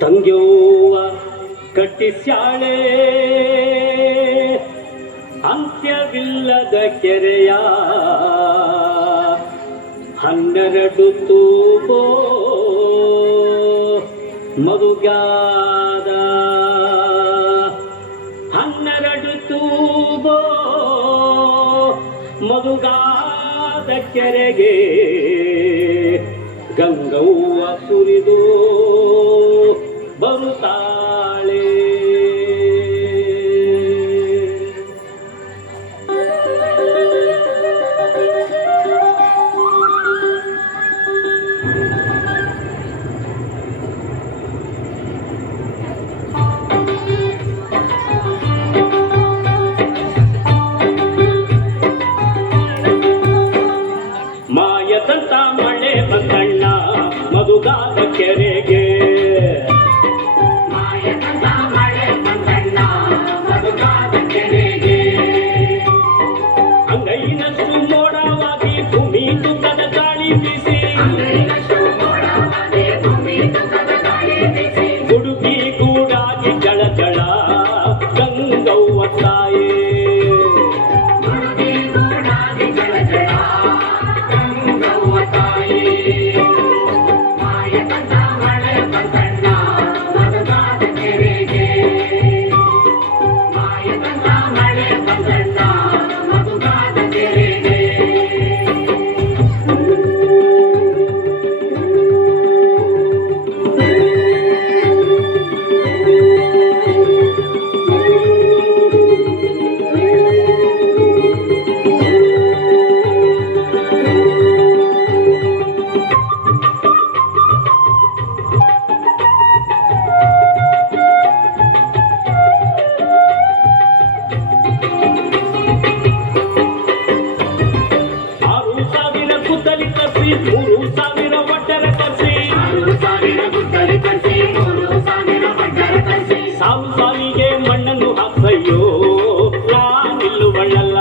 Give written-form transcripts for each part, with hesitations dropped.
ತಂಗ್ಯವ್ವ ಕಟ್ಟಿಸ್ಯಾಳೆ ಅಂತ್ಯವಿಲ್ಲದ ಕೆರೆಯ 12 ತೂಬೋ ಮರುಗಾದ 12 ತೂಬೋ ಮರುಗಾದ ಕೆರೆಗೆ ಗಂಗವ್ವ ಸುರಿದು ಬರುತ್ತಾಳೆ. ಮಾಯದಂತ ಮಳೆ ಬಂದಣ್ಣ ಮಧುಗಾದ ಕೆರೆಗೆ, ಮಾಯದಂತ ಮಳೆ ಬಂದಣ್ಣ ಮಧುಗಾದ ಕೆರೆಗೆ. ಅಂಗೈನಷ್ಟು ಮೋಡವಾಗಿ ಭೂಮಿ ತುಕ್ಕದ ಗಾಳಿ ಬೀಸಿ, ಗುಡುಗಿ ಗೂಡಾಗಿ ಜಳ ಜಳ ಗಂಗವ್ವ ತಾಯೇ. ಸಾವು ಸಾವಿಗೆ ಮಣ್ಣನ್ನು ಹಾಕಯ್ಯೋ ನಾನಿಲ್ಲುವಳ್ಳಲ್ಲ,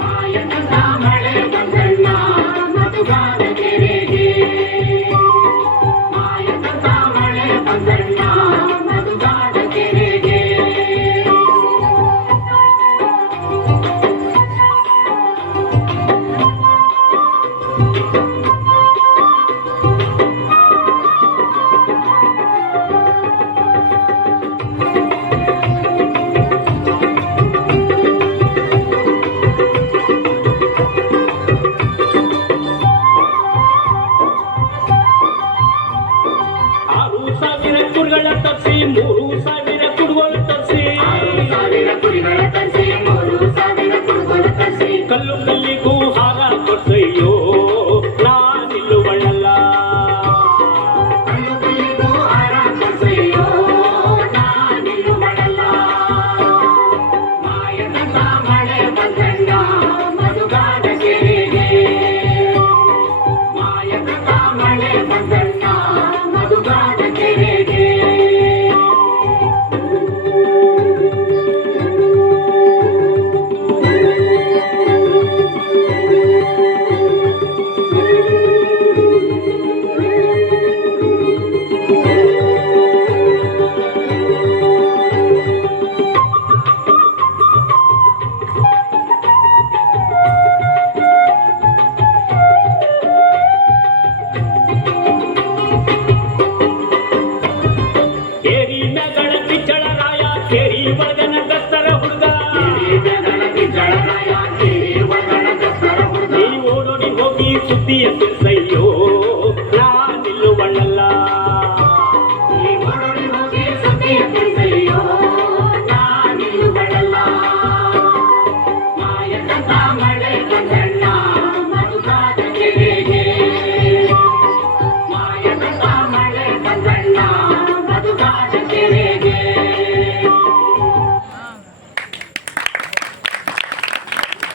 ಮಾಯದಂತ ಮಳೆ ಬಂದಣ್ಣ ಮಧುಗಾದ ಕೆರೆಗೆ, ಮಾಯದಂತ ಮಳೆ ಬಂದಣ್ಣ ಮಧುಗಾದ ಕೆರೆಗೆ. ಕುರಿಗಳ ತರಿಸಿ 3,000 ಕುಡುಗೋಲು ತರಿಸಿ, ಕಲ್ಲು ಕಲ್ಲಿಗೂ ಹಾರ ಕೊಡ್ಸಯ್ಯೋ ನಾನಿಲ್ಲುವಳ್ಳಲ್ಲ, ಮಾಯದಂತ ಮಳೆ ಬಂದಣ್ಣ ಮಧುಗಾದ ಕೆರೆಗೆ, ಮಾಯದಂತ ಮಳೆ ಬಂದಣ್ಣ ಮಧುಗಾದ ಕೆರೆಗೆ. ಕೇರಿ ಒಳಗನ ದಸ್ತರ ಹುಡುಗ, ನೀ ಓಡೋಡಿ ಹೋಗಿ ಸುದ್ದಿಯ ತಿಳಿಸಯ್ಯೋ ನಾನಿಲ್ಲುವಳ್ಳಲ್ಲ, ಮಾಯದಂತ ಮಳೆ ಬಂದ